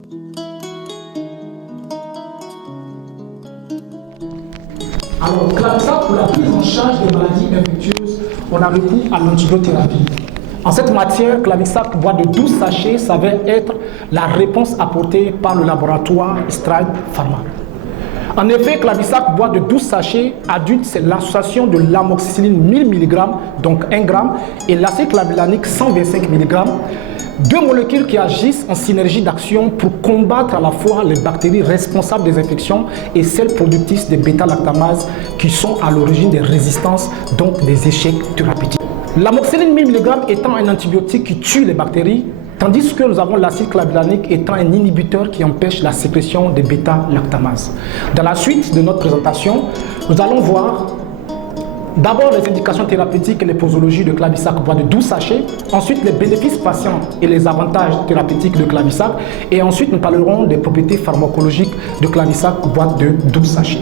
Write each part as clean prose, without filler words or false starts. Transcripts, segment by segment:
Alors, Clavisac, pour la prise en charge des maladies infectieuses, on a recours à l'antibiothérapie. En cette matière, Clavisac boîte de 12 sachets s'avère être la réponse apportée par le laboratoire Stride Pharma. En effet, Clavisac boîte de 12 sachets adultes, c'est l'association de l'amoxicilline 1000 mg, donc 1 g, et l'acéclavulanique 125 mg, deux molécules qui agissent en synergie d'action pour combattre à la fois les bactéries responsables des infections et celles productrices des bêta-lactamases qui sont à l'origine des résistances, donc des échecs thérapeutiques. L'amoxicilline 1000 mg étant un antibiotique qui tue les bactéries, tandis que nous avons l'acide clavulanique étant un inhibiteur qui empêche la sécrétion des bêta-lactamases. Dans la suite de notre présentation, nous allons voir d'abord les indications thérapeutiques et les posologies de Clavisac boîte de 12 sachets, ensuite les bénéfices patients et les avantages thérapeutiques de Clavisac, et ensuite nous parlerons des propriétés pharmacologiques de Clavisac boîte de 12 sachets.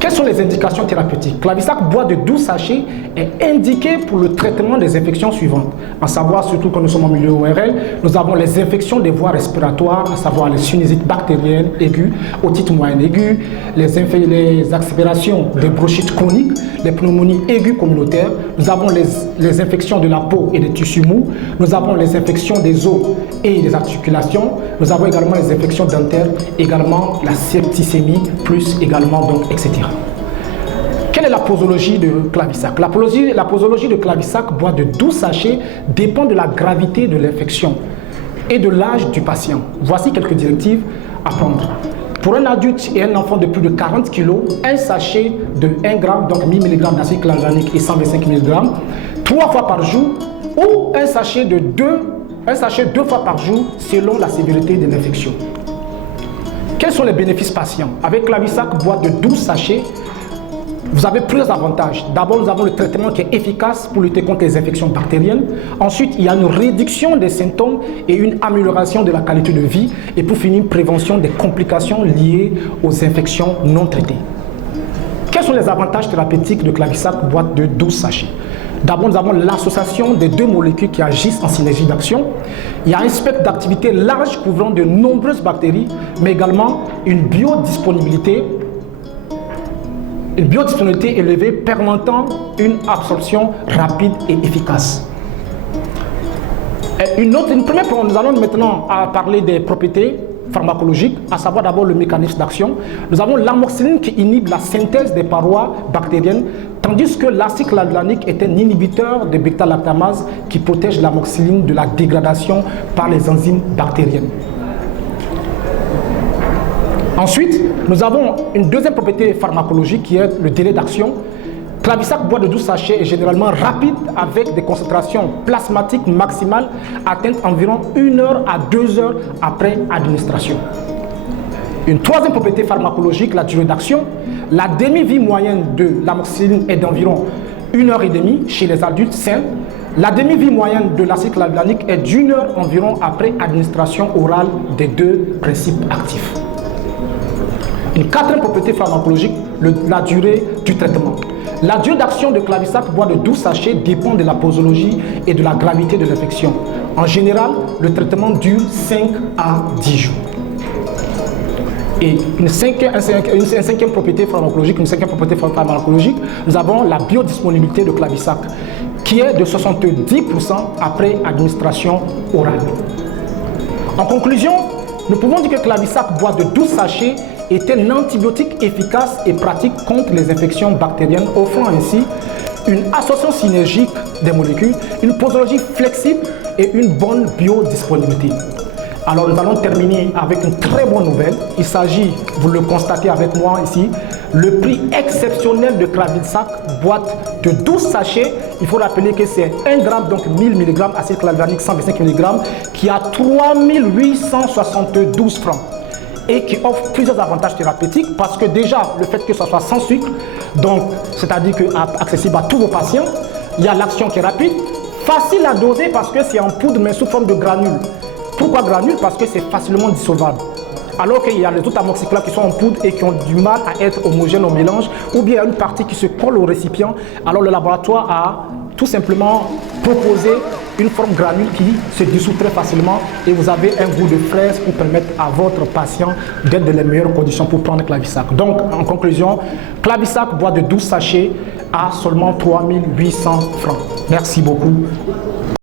Quelles sont les indications thérapeutiques? Clavisac boîte de 12 sachets est indiqué pour le traitement des infections suivantes, à savoir, surtout quand nous sommes en milieu ORL, nous avons les infections des voies respiratoires, à savoir les sinusites bactériennes aiguës, otite moyenne aiguë, les aspirations des bronchites chroniques, les pneumonies aiguës communautaires, nous avons les infections de la peau et des tissus mous, nous avons les infections des os et des articulations, nous avons également les infections dentaires, également la septicémie, plus également donc etc. Quelle est la posologie de Clavisac? La posologie de Clavisac boîte de 12 sachets dépend de la gravité de l'infection et de l'âge du patient. Voici quelques directives à prendre. Pour un adulte et un enfant de plus de 40 kg, un sachet de 1 g, donc 1000 mg d'acide clavulanique et 125 mg, 3 fois par jour, ou un sachet deux fois par jour selon la sévérité de l'infection. Quels sont les bénéfices patients? Avec Clavisac boîte de 12 sachets, vous avez plusieurs avantages. D'abord, nous avons le traitement qui est efficace pour lutter contre les infections bactériennes. Ensuite, il y a une réduction des symptômes et une amélioration de la qualité de vie. Et pour finir, une prévention des complications liées aux infections non traitées. Quels sont les avantages thérapeutiques de Clavisac boîte de 12 sachets? D'abord, nous avons l'association des deux molécules qui agissent en synergie d'action. Il y a un spectre d'activité large couvrant de nombreuses bactéries, mais également une biodisponibilité élevée permettant une absorption rapide et efficace. Nous allons maintenant parler des propriétés pharmacologiques, à savoir d'abord le mécanisme d'action. Nous avons l'amoxicilline qui inhibe la synthèse des parois bactériennes, tandis que l'acide clavulanique est un inhibiteur de bêta-lactamase qui protège l'amoxicilline de la dégradation par les enzymes bactériennes. Ensuite, nous avons une deuxième propriété pharmacologique qui est le délai d'action. Clavisac boîte de 12 sachets est généralement rapide avec des concentrations plasmatiques maximales atteintes environ 1 heure à 2 heures après administration. Une troisième propriété pharmacologique, la durée d'action. La demi-vie moyenne de l'amoxicilline est d'environ 1 heure et demie chez les adultes sains. La demi-vie moyenne de l'acide clavulanique est d'1 heure environ après administration orale des deux principes actifs. Une quatrième propriété pharmacologique, la durée du traitement. La durée d'action de Clavisac boîte de 12 sachets dépend de la posologie et de la gravité de l'infection. En général, le traitement dure 5 à 10 jours. Et une cinquième propriété pharmacologique, nous avons la biodisponibilité de Clavisac, qui est de 70% après administration orale. En conclusion, nous pouvons dire que Clavisac boîte de 12 sachets est un antibiotique efficace et pratique contre les infections bactériennes, offrant ainsi une association synergique des molécules, une posologie flexible et une bonne biodisponibilité. Alors nous allons terminer avec une très bonne nouvelle. Il s'agit, vous le constatez avec moi ici, le prix exceptionnel de Clavisac boîte de 12 sachets. Il faut rappeler que c'est 1 g, donc 1000 mg, acide clavulanique 125 mg, qui a 3872 francs. Et qui offre plusieurs avantages thérapeutiques parce que déjà le fait que ça soit sans sucre, donc c'est-à-dire que accessible à tous vos patients, il y a l'action qui est rapide, facile à doser parce que c'est en poudre mais sous forme de granules. Pourquoi granules? Parce que c'est facilement dissolvable. Alors qu'il y a les autres amoxiclaves qui sont en poudre et qui ont du mal à être homogènes au mélange, ou bien il y a une partie qui se colle au récipient. Alors le laboratoire a tout simplement proposé une forme granule qui se dissout très facilement et vous avez un goût de fraise pour permettre à votre patient d'être dans les meilleures conditions pour prendre Clavisac. Donc, en conclusion, Clavisac boîte de 12 sachets à seulement 3 800 francs. Merci beaucoup.